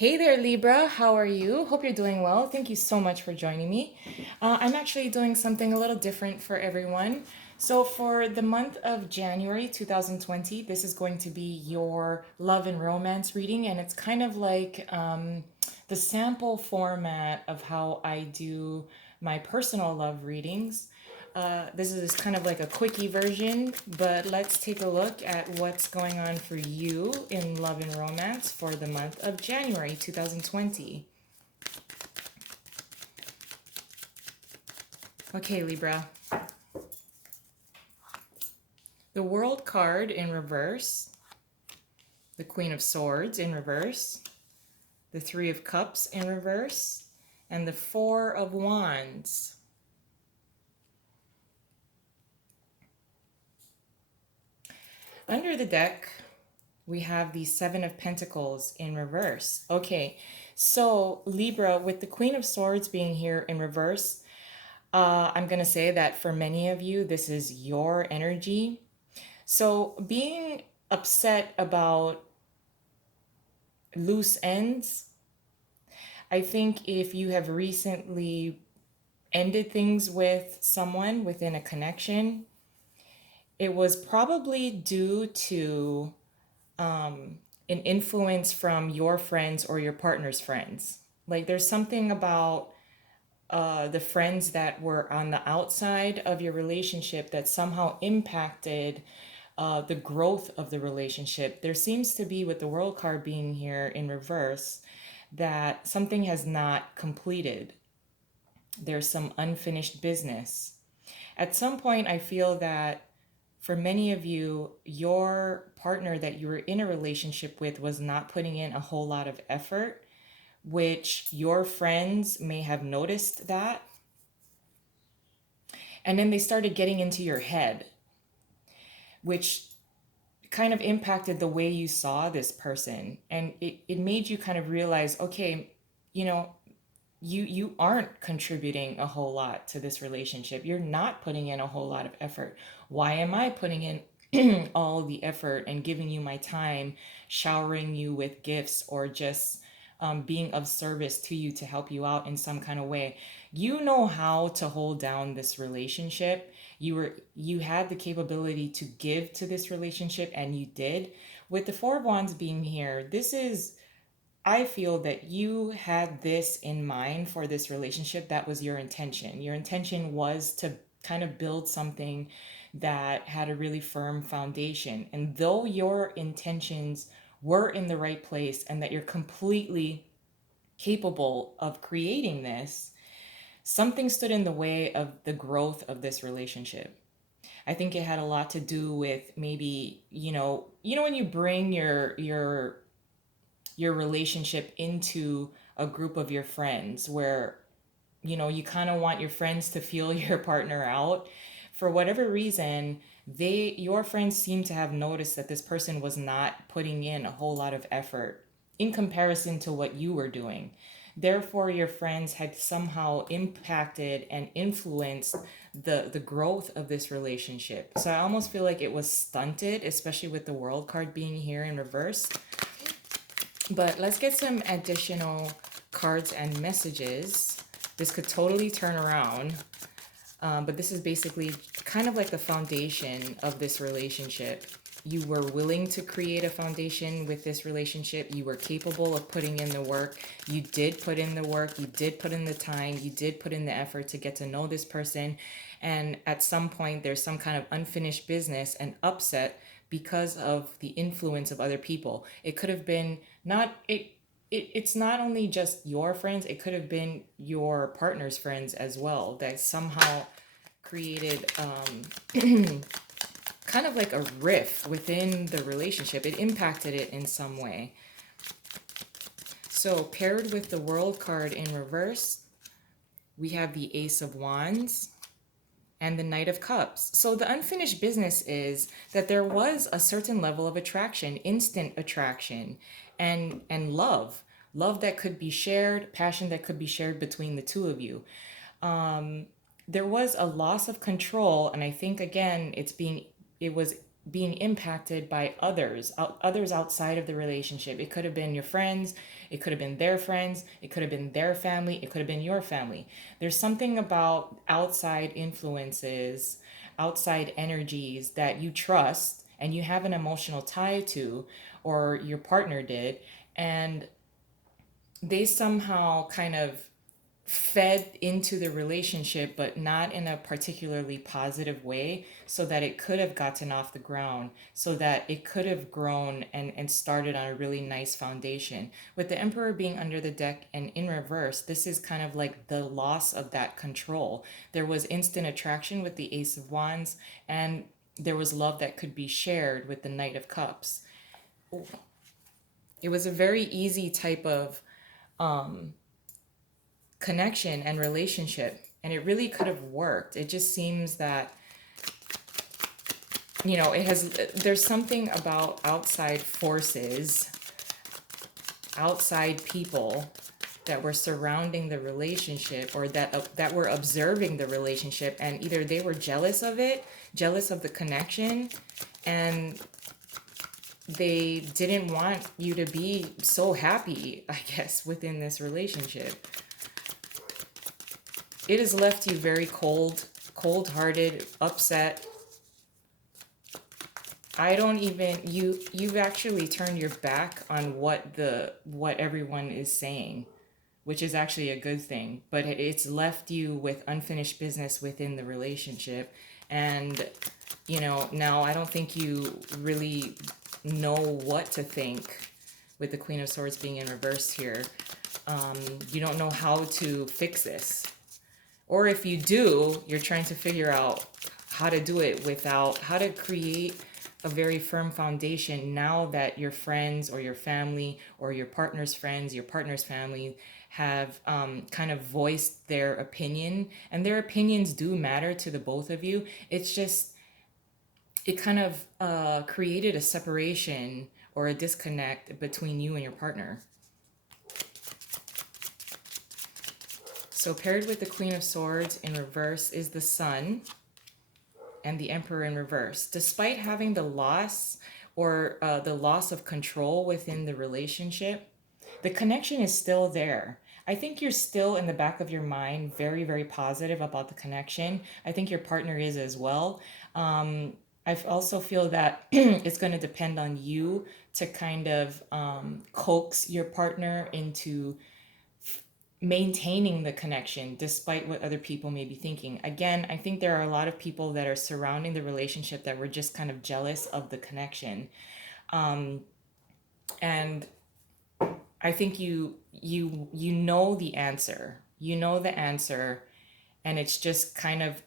Hey there, Libra. How are you? Hope you're doing well. Thank you so much for joining me. I'm actually doing something a little different for everyone. So, for the month of January 2020, this is going to be your love and romance reading, and it's kind of like the sample format of how I do my personal love readings. This is kind of like a quickie version, but let's take a look at what's going on for you in love and romance for the month of January 2020. Okay, Libra. The World card in reverse, the Queen of Swords in reverse, the Three of Cups in reverse, and the Four of Wands. Under the deck, we have the Seven of Pentacles in reverse. Okay, so Libra, with the Queen of Swords being here in reverse, I'm going to say that for many of you, this is your energy. So being upset about loose ends, I think if you have recently ended things with someone within a connection, it was probably due to an influence from your friends or your partner's friends. Like there's something about the friends that were on the outside of your relationship that somehow impacted the growth of the relationship. There seems to be, with the World card being here in reverse, that something has not completed. There's some unfinished business. At some point, I feel that for many of you, your partner that you were in a relationship with was not putting in a whole lot of effort, which your friends may have noticed that. And then they started getting into your head, which kind of impacted the way you saw this person. And it made you kind of realize, okay, you know, you aren't contributing a whole lot to this relationship. You're not putting in a whole lot of effort. Why am I putting in all the effort and giving you my time, showering you with gifts, or just being of service to you to help you out in some kind of way? You know how to hold down this relationship. You had the capability to give to this relationship, and you did. With the Four of Wands being here, this is, I feel that you had this in mind for this relationship. That was your intention. Your intention was to kind of build something that had a really firm foundation. And though your intentions were in the right place and that you're completely capable of creating this, something stood in the way of the growth of this relationship. I think it had a lot to do with maybe, when you bring your relationship into a group of your friends where you kind of want your friends to feel your partner out. For whatever reason, your friends seem to have noticed that this person was not putting in a whole lot of effort in comparison to what you were doing. Therefore, your friends had somehow impacted and influenced the growth of this relationship. So I almost feel like it was stunted, especially with the World card being here in reverse. But let's get some additional cards and messages. This could totally turn around. But this is basically kind of like the foundation of this relationship. You were willing to create a foundation with this relationship. You were capable of putting in the work. You did put in the work. You did put in the time. You did put in the effort to get to know this person. And at some point, there's some kind of unfinished business and upset because of the influence of other people. It could have been not it. It's not only just your friends, it could have been your partner's friends as well that somehow created kind of like a rift within the relationship. It impacted it in some way. So, paired with the World card in reverse, we have the Ace of Wands and the Knight of Cups. So, the unfinished business is that there was a certain level of attraction, instant attraction, and love that could be shared, passion that could be shared between the two of you. There was a loss of control, and I think again it was being impacted by others outside of the relationship. It could have been your friends, it could have been their friends, it could have been their family, it could have been your family. There's something about outside influences, outside energies that you trust and you have an emotional tie to, or your partner did, and they somehow kind of fed into the relationship, but not in a particularly positive way, so that it could have gotten off the ground, so that it could have grown and started on a really nice foundation. With the Emperor being under the deck and in reverse, this is kind of like the loss of that control. There was instant attraction with the Ace of Wands, and there was love that could be shared with the Knight of Cups. It was a very easy type of connection and relationship, and it really could have worked. It just seems that, there's something about outside forces, outside people that were surrounding the relationship, or that were observing the relationship, and either they were jealous of it, jealous of the connection, and they didn't want you to be so happy, I guess, within this relationship. It has left you very cold-hearted, upset. I don't even you've actually turned your back on what everyone is saying, which is actually a good thing, but it's left you with unfinished business within the relationship. And now I don't think you really know what to think with the Queen of Swords being in reverse here. You don't know how to fix this. Or if you do, you're trying to figure out how to do it without, how to create a very firm foundation now that your friends or your family or your partner's friends, your partner's family have kind of voiced their opinion. And their opinions do matter to the both of you. It's just, it kind of created a separation or a disconnect between you and your partner. So paired with the Queen of Swords in reverse is the Sun and the Emperor in reverse. Despite having the loss or the loss of control within the relationship, the connection is still there. I think you're still in the back of your mind very, very positive about the connection. I think your partner is as well. I also feel that it's going to depend on you to kind of coax your partner into maintaining the connection despite what other people may be thinking. Again, I think there are a lot of people that are surrounding the relationship that were just kind of jealous of the connection. And I think you know the answer. You know the answer, and it's just kind of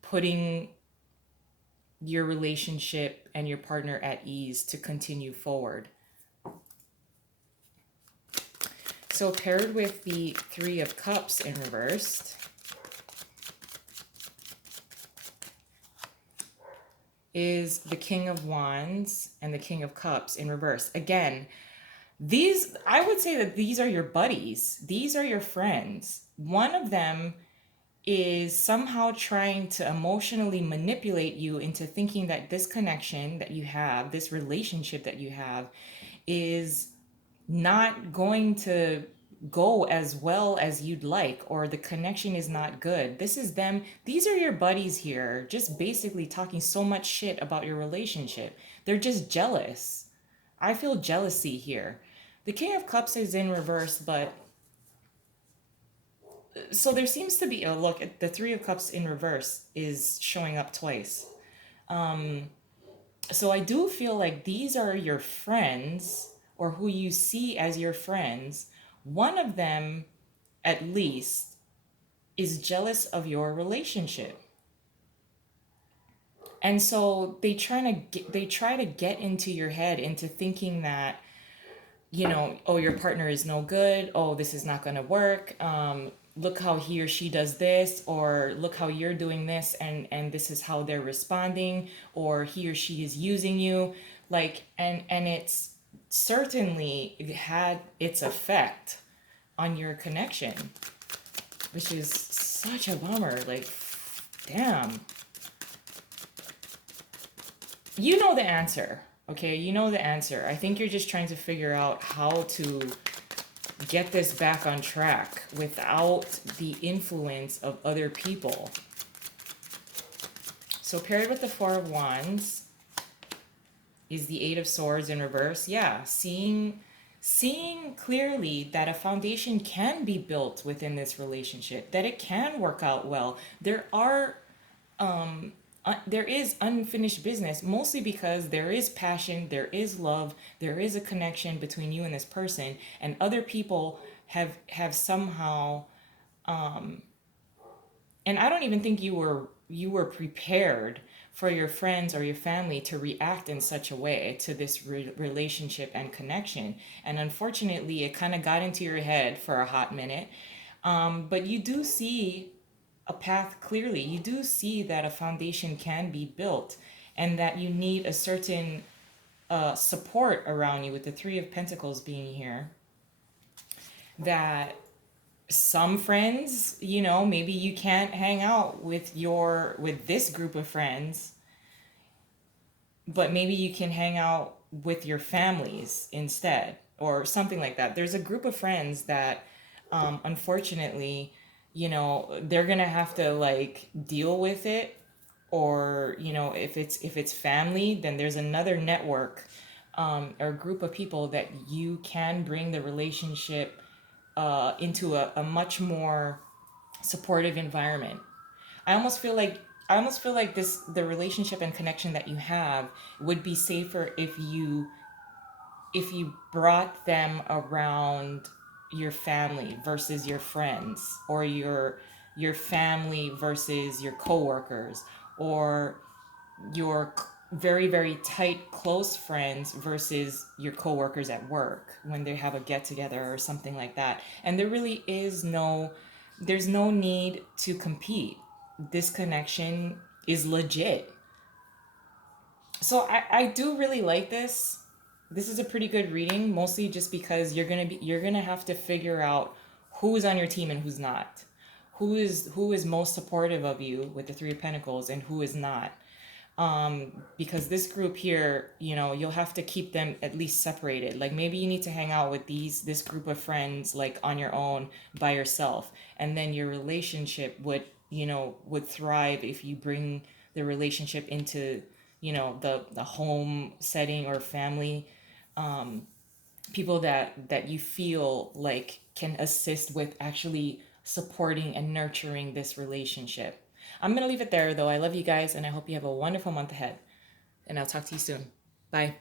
putting your relationship and your partner at ease to continue forward. So paired with the Three of Cups in reversed is the King of Wands and the King of Cups in reverse. Again, I would say that these are your buddies. These are your friends. One of them is somehow trying to emotionally manipulate you into thinking that this connection that you have, this relationship that you have, is not going to go as well as you'd like, or the connection is not good. This is them. These are your buddies here, just basically talking so much shit about your relationship. They're just jealous. I feel jealousy here. The King of Cups is in reverse, but so there seems to be a look at the Three of Cups in reverse is showing up twice. So I do feel like these are your friends, or who you see as your friends. One of them, at least, is jealous of your relationship. And so they try to get into your head into thinking that, oh, your partner is no good. Oh, this is not going to work. Look how he or she does this, or look how you're doing this, and this is how they're responding, or he or she is using you. And it's certainly had its effect on your connection, which is such a bummer. Like, damn. You know the answer. Okay, you know the answer. I think you're just trying to figure out how to get this back on track without the influence of other people. So paired with the Four of Wands is the Eight of Swords in reverse. Yeah, seeing clearly that a foundation can be built within this relationship, that it can work out well. There is unfinished business, mostly because there is passion, there is love, there is a connection between you and this person, and other people have somehow, and I don't even think you were prepared for your friends or your family to react in such a way to this relationship and connection. And unfortunately, it kind of got into your head for a hot minute. But you do see a path clearly. You do see that a foundation can be built and that you need a certain support around you, with the Three of Pentacles being here. That some friends, maybe you can't hang out with this group of friends, but maybe you can hang out with your families instead, or something like that. There's a group of friends that, unfortunately, they're gonna have to like deal with it. Or if it's family, then there's another network, or group of people that you can bring the relationship into a much more supportive environment. I almost feel like this the relationship and connection that you have would be safer if you brought them around your family versus your friends, or your family versus your coworkers, or your very very tight close friends versus your coworkers at work when they have a get together or something like that. And there's no need to compete. This connection is legit. So I do really like this. This is a pretty good reading, mostly just because you're gonna have to figure out who's on your team and who's not. Who is most supportive of you with the Three of Pentacles, and who is not. Because this group here, you'll have to keep them at least separated. Like maybe you need to hang out with this group of friends like on your own, by yourself, and then your relationship would thrive if you bring the relationship into the home setting or family, people that you feel like can assist with actually supporting and nurturing this relationship. I'm going to leave it there, though. I love you guys, and I hope you have a wonderful month ahead. And I'll talk to you soon. Bye.